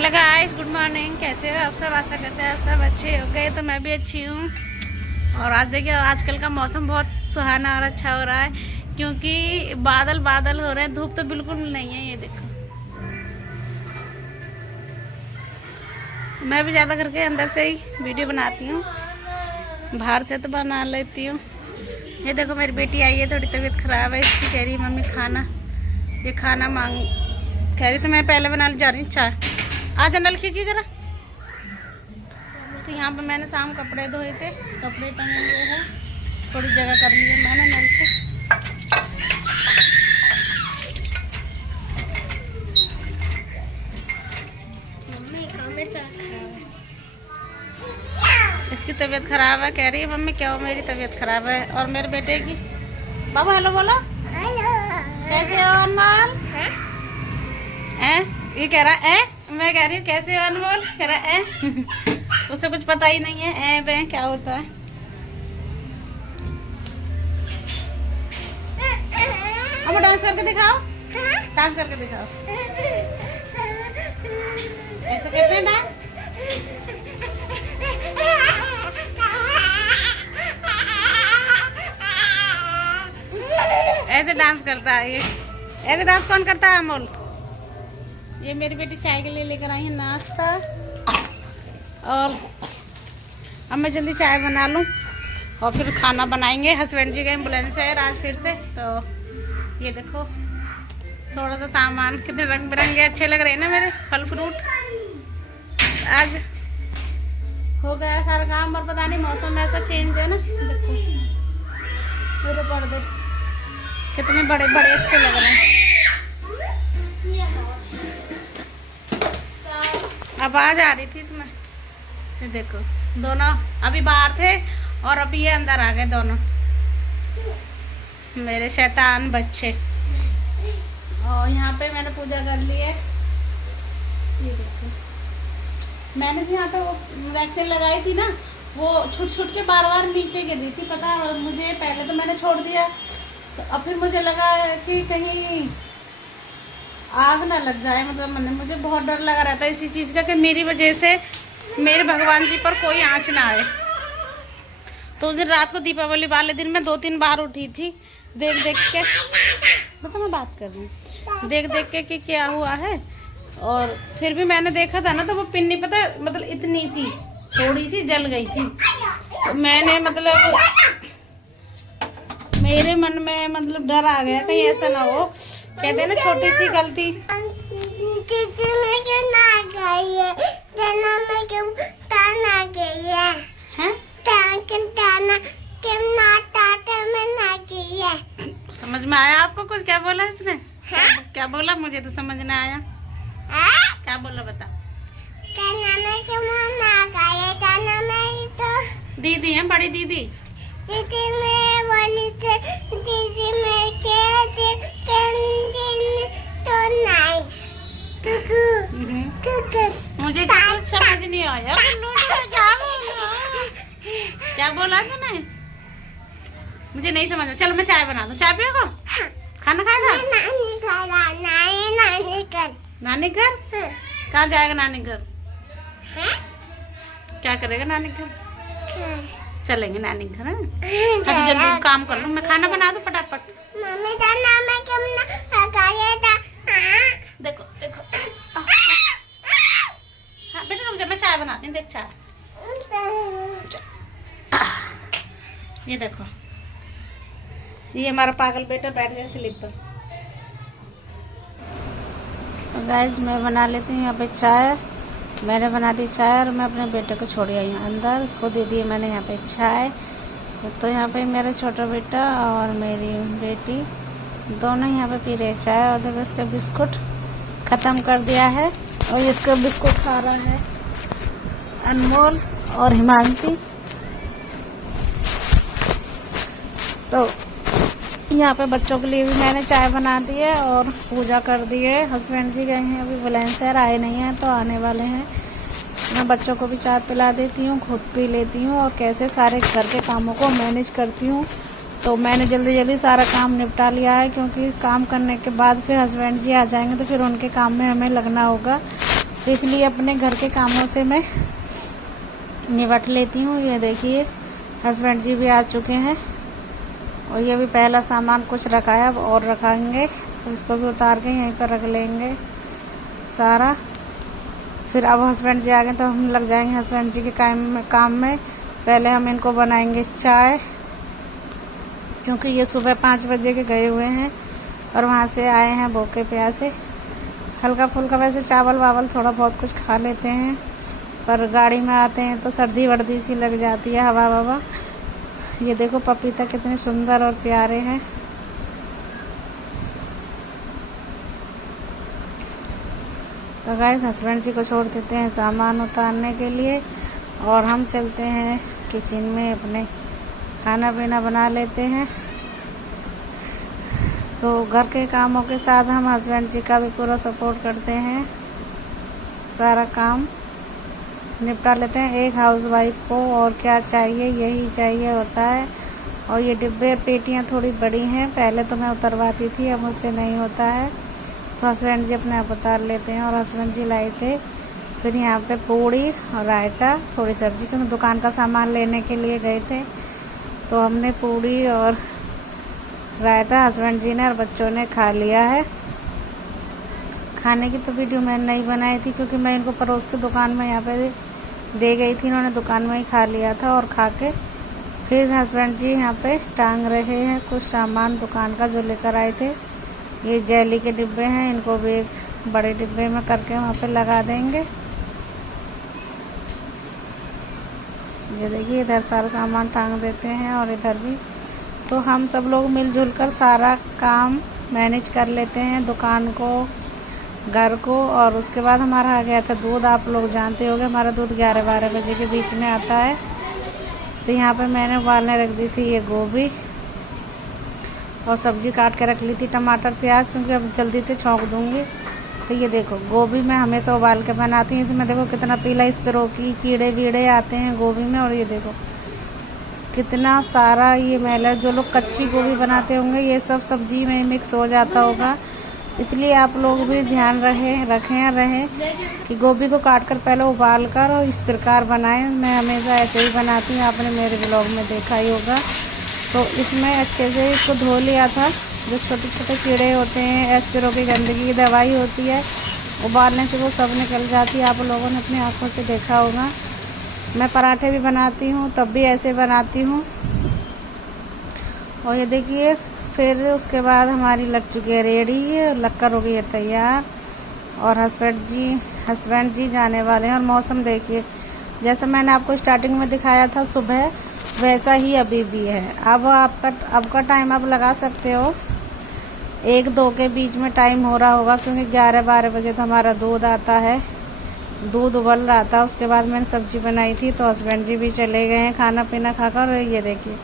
Hello guys, good morning. कैसे हो आप सब? आशा करते हैं आप सब अच्छे हो गए। तो मैं भी अच्छी हूँ। और आज देखिए, आजकल का मौसम बहुत सुहाना और अच्छा हो रहा है, क्योंकि बादल बादल हो रहे हैं, धूप तो बिल्कुल नहीं है। ये देखो, मैं भी ज़्यादा करके अंदर से ही वीडियो बनाती हूँ, बाहर से तो बना लेती हूँ। ये देखो, मेरी बेटी आई है, थोड़ी तबीयत ख़राब है इसकी। कह रही है मम्मी खाना, ये खाना मांग कह रही। तो मैं पहले बनाने जा रही हूँ चाय। आज नल खींचिए ज़रा। तो यहाँ पे मैंने शाम कपड़े धोए थे, कपड़े टंगे हुए हैं, थोड़ी जगह कर ली है मैंने नल से। इसकी तबीयत खराब है, कह रही है मम्मी क्या हो, मेरी तबीयत खराब है। और मेरे बेटे की, बाबू हेलो बोलो। कैसे हो अनमोल? ये कह रहा है मैं कह रही हूँ कैसे हो अनमोल, कह रहा है उसे कुछ पता ही नहीं है बे क्या होता है। अब डांस करके दिखाओ, डांस करके दिखाओ। ऐसे करते हैं डांस। ऐसे डांस करता है ये। ऐसे डांस कौन करता है अमोल? ये मेरी बेटी चाय के लिए लेकर आई है नाश्ता। और अब मैं जल्दी चाय बना लूँ और फिर खाना बनाएंगे। हस्बैंड जी का एम्बुलेंस है आज फिर से। तो ये देखो, थोड़ा सा सामान, कितने रंग बिरंगे अच्छे लग रहे हैं ना मेरे फल फ्रूट। आज हो गया सारा काम। और पता नहीं मौसम ऐसा चेंज है ना, देखो मेरे पर्दे कितने बड़े बड़े अच्छे लग रहे हैं। आवाज आ रही थी इसमें। ये देखो, दोनों अभी बाहर थे और अभी ये अंदर आ गए दोनों मेरे शैतान बच्चे। और यहाँ पे मैंने पूजा कर ली है। ये देखो, मैंने जो यहाँ पे वो वैक्सीन लगाई थी ना, वो छुट छुट के बार बार नीचे गिरी थी, पता है मुझे। पहले तो मैंने छोड़ दिया, तो अब फिर मुझे लगा कि कहीं आग ना लग जाए। मतलब मुझे बहुत डर लगा रहता है इसी चीज़ का कि मेरी वजह से मेरे भगवान जी पर कोई आँच ना आए। तो उस दिन रात को दीपावली वाले दिन मैं 2-3 बार उठी थी, देख देख के। मतलब मैं बात कर रही हूँ, देख देख के कि क्या हुआ है। और फिर भी मैंने देखा था ना, तो वो पिन्नी पता मतलब इतनी सी थोड़ी सी जल गई थी। तो मैंने मतलब मेरे मन में मतलब डर आ गया कहीं ऐसा ना हो। कहते हैं ना छोटी सी गलती। समझ में आया आपको कुछ? क्या बोला इसने? क्या बोला? मुझे तो समझ नहीं आया। क्या बोला बता? दीदी है, बड़ी दीदी। दीदी मैं बोली थी, दीदी मैं तो नहीं मुझे तो कुछ समझ नहीं आया। क्या बोला तूने? मुझे नहीं समझ। चलो मैं चाय बना दूं। चाय पियोगा? खाना खाएगा? नानी घर? कहाँ जाएगा नानी घर? क्या करेगा नानी घर? चलेंगे नानी घर। अभी जल्दी काम कर लूं, मैं खाना बना दूं फटाफट। देखो देखो, हाँ बेटा रुक जा, मैं चाय बनाती हूँ। देख चाय, ये देखो, ये हमारा पागल बेटा बैठ गया स्लीप पर। तो गाइस मैं बना लेती हूँ यहाँ पे चाय। मैंने बना दी चाय और मैं अपने बेटे को छोड़ आई हूँ अंदर, उसको दे दी मैंने यहाँ पे चाय। तो यहाँ पे मेरा छोटा बेटा और मेरी बेटी दोनों यहाँ पे पी रहे चाय। और देखो इसका बिस्कुट ख़त्म कर दिया है, और इसका बिस्कुट खा रहा है अनमोल और हिमांशी। तो यहाँ पे बच्चों के लिए भी मैंने चाय बना दी है और पूजा कर दी है। हस्बैंड जी गए हैं अभी बुलंदशहर, आए नहीं हैं, तो आने वाले हैं। मैं बच्चों को भी चाय पिला देती हूँ, खुद पी लेती हूँ और कैसे सारे घर के कामों को मैनेज करती हूँ। तो मैंने जल्दी जल्दी सारा काम निपटा लिया है, क्योंकि काम करने के बाद फिर हस्बैंड जी आ जाएंगे तो फिर उनके काम में हमें लगना होगा। तो इसलिए अपने घर के कामों से मैं निपट लेती हूँ। ये देखिए हस्बैंड जी भी आ चुके हैं और ये भी पहला सामान कुछ रखा है, अब और रखेंगे तो इसको भी उतार के यहीं पर रख लेंगे सारा। फिर अब हस्बैंड जी आ गए तो हम लग जाएंगे हस्बैंड जी के काम में। पहले हम इनको बनाएंगे चाय, क्योंकि ये सुबह 5 बजे के गए हुए हैं और वहाँ से आए हैं भूखे प्यासे। हल्का फुल्का वैसे चावल वावल थोड़ा बहुत कुछ खा लेते हैं, पर गाड़ी में आते हैं तो सर्दी वर्दी सी लग जाती है, हवा ववा। ये देखो पपीता कितने सुंदर और प्यारे हैं। तो गाइस हस्बैंड जी को छोड़ देते हैं सामान उतारने के लिए और हम चलते हैं किचन में, अपने खाना पीना बना लेते हैं। तो घर के कामों के साथ हम हस्बैंड जी का भी पूरा सपोर्ट करते हैं, सारा काम निपटा लेते हैं। एक हाउसवाइफ को और क्या चाहिए, यही चाहिए होता है। और ये डिब्बे पेटियां थोड़ी बड़ी हैं, पहले तो मैं उतरवाती थी, अब मुझसे नहीं होता है तो हस्बैंड जी अपने आप उतार लेते हैं। और हस्बैंड जी लाए थे फिर यहाँ पे पूड़ी और रायता, थोड़ी सब्जी, क्योंकि दुकान का सामान लेने के लिए गए थे। तो हमने पूड़ी और रायता हस्बैंड जी ने और बच्चों ने खा लिया है। खाने की तो वीडियो मैंने नहीं बनाई थी, क्योंकि मैं इनको पड़ोस की दुकान में यहाँ पे दे गई थी, इन्होंने दुकान में ही खा लिया था। और खा के फिर हस्बैंड जी यहाँ पे टांग रहे हैं कुछ सामान दुकान का जो लेकर आए थे। ये जेली के डिब्बे हैं, इनको भी एक बड़े डिब्बे में करके वहाँ पे लगा देंगे। ये देखिए इधर सारा सामान टांग देते हैं और इधर भी। तो हम सब लोग मिलजुल कर सारा काम मैनेज कर लेते हैं, दुकान को, घर को। और उसके बाद हमारा आ गया था दूध। आप लोग जानते होंगे हमारा दूध 11-12 बजे के बीच में आता है। तो यहाँ पे मैंने उबालने रख दी थी ये गोभी और सब्जी काट के रख ली थी, टमाटर प्याज, क्योंकि अब जल्दी से छौंक दूंगी। तो ये देखो गोभी मैं हमेशा उबाल के बनाती हूँ। इसमें देखो कितना पीला इस पे रोकी कीड़े वीड़े आते हैं गोभी में। और ये देखो कितना सारा ये मैलर, जो लोग कच्ची गोभी बनाते होंगे ये सब सब्जी में मिक्स हो जाता होगा। इसलिए आप लोग भी ध्यान रखें कि गोभी को काट कर पहले उबाल कर और इस प्रकार बनाएं। मैं हमेशा ऐसे ही बनाती हूँ, आपने मेरे ब्लॉग में देखा ही होगा। तो इसमें अच्छे से इसको धो लिया था। जो छोटे छोटे कीड़े होते हैं, एस्पिरो की गंदगी की दवाई होती है, उबालने से वो सब निकल जाती है। आप लोगों ने अपनी आँखों से देखा होगा। मैं पराठे भी बनाती हूँ तब भी ऐसे बनाती हूँ। और ये देखिए फिर उसके बाद हमारी लग चुकी है रेडी, लगकर हो गई है तैयार। और हस्बैंड जी जाने वाले हैं। और मौसम देखिए, जैसा मैंने आपको स्टार्टिंग में दिखाया था सुबह, वैसा ही अभी भी है। अब का टाइम आप लगा सकते हो 1-2 के बीच में टाइम हो रहा होगा, क्योंकि 11-12 बजे तो हमारा दूध आता है। दूध उबल रहा था, उसके बाद मैंने सब्जी बनाई थी। तो हस्बैंड जी भी चले गए हैं खाना पीना खाकर। और ये देखिए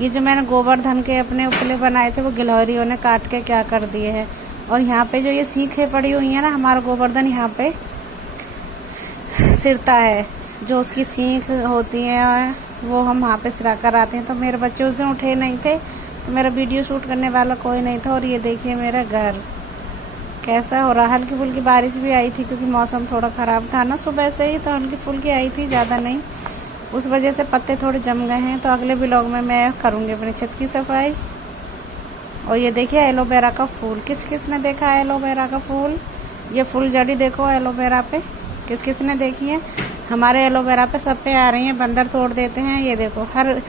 ये जो मैंने गोवर्धन के अपने उपले बनाए थे वो गिलहरियों ने काट के क्या कर दिए हैं। और यहाँ पे जो ये सीखें पड़ी हुई है ना, हमारा गोवर्धन यहाँ पे सिरता है, जो उसकी सीख होती है वो हम वहाँ पे सिरा कर आते हैं। तो मेरे बच्चे उस दिन उठे नहीं थे, तो मेरा वीडियो शूट करने वाला कोई नहीं था। और ये देखिए मेरा घर कैसा हो रहा। हल्की फुल्की बारिश भी आई थी, क्योंकि मौसम थोड़ा ख़राब था ना सुबह से ही, तो हल्की फुल्की आई थी, ज़्यादा नहीं। उस वजह से पत्ते थोड़े जम गए हैं। तो अगले व्लॉग में मैं करूँगी अपनी छत की सफाई। और ये देखिए एलोवेरा का फूल, किस किस ने देखा है एलोवेरा का फूल? ये फूल जड़ी देखो एलोवेरा पे, किस किस ने देखी है? हमारे एलोवेरा पे सब पे आ रही हैं, बंदर तोड़ देते हैं। ये देखो हर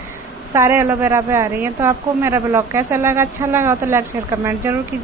सारे एलोवेरा पे आ रही हैं। तो आपको मेरा ब्लॉग कैसा लगा? अच्छा लगा तो लाइक शेयर कमेंट जरूर कीजिए।